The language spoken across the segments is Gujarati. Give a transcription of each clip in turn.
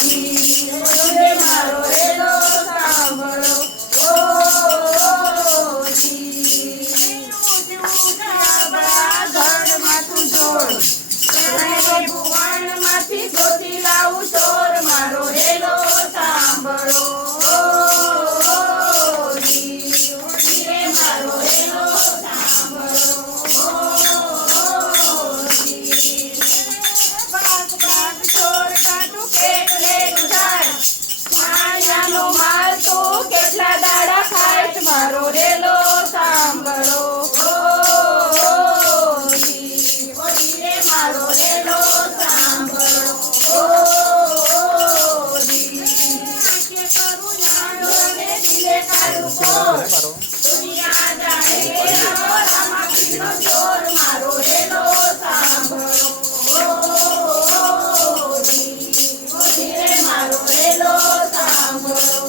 રે મારો રેલો સાંભળો ભુવનમાંથી ગોતી લાવું ચોર મારો રેલો સાંભળો મારો રેલો સાંભળો ભાગ ભાગ ચોર કાઢું કેટલે જાય માયાનો માલ તું કેટલા દાડા ખાય મારો રેલો સાંભળો મારો રેલો સાંભળો દુનિયા જાણે રામાપીરનો ચોર મારો રેલો સાંભળો મારો રેલો સાંભળો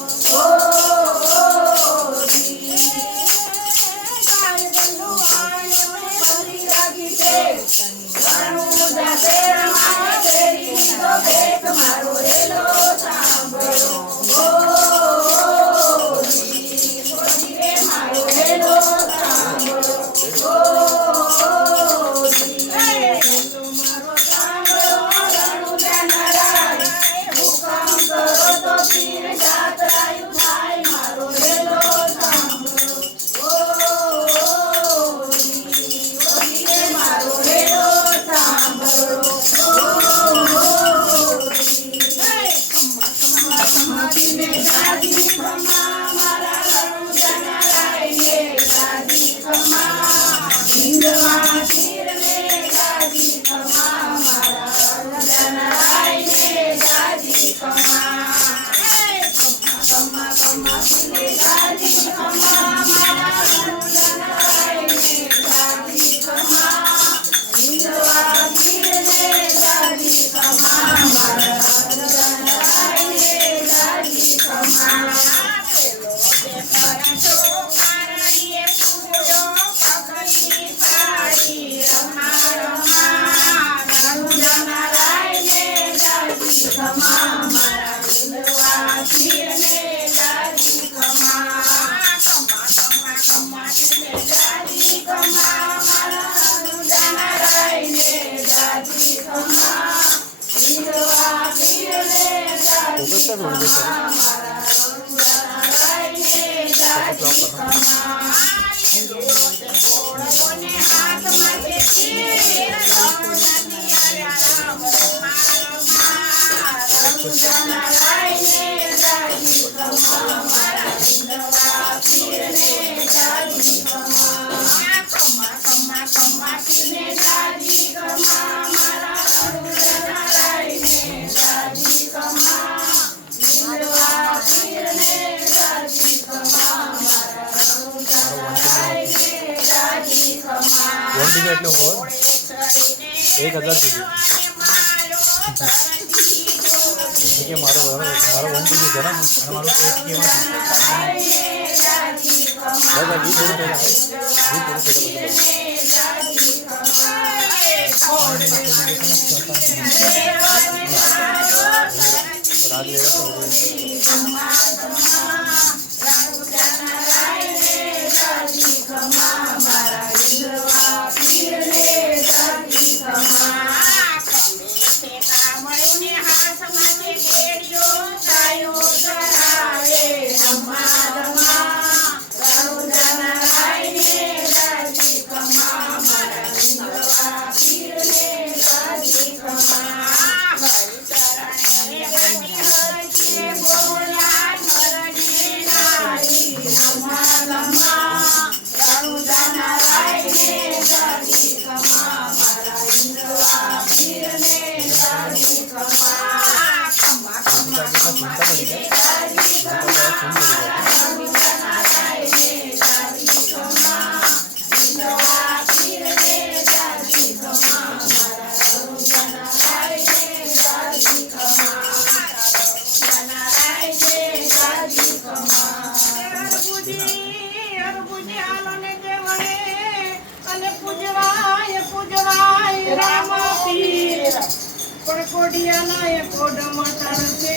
મારો રેલો સાંભળો મારો રેલો સાંભળો મારો સાંભળો રણુજા નારાયણ હુકમ કરો તો પીર જાતરાયું થાય મારો રેલો સાંભળો મારો રેલો સાંભળો એટલે 1000 સુધી કે મારો 1 TB છે ને અને મારો 8 TB દાદા જી થોડું પહેલા રાત રામા પીર પણ કોડિયાના એ કોડમાં તરસે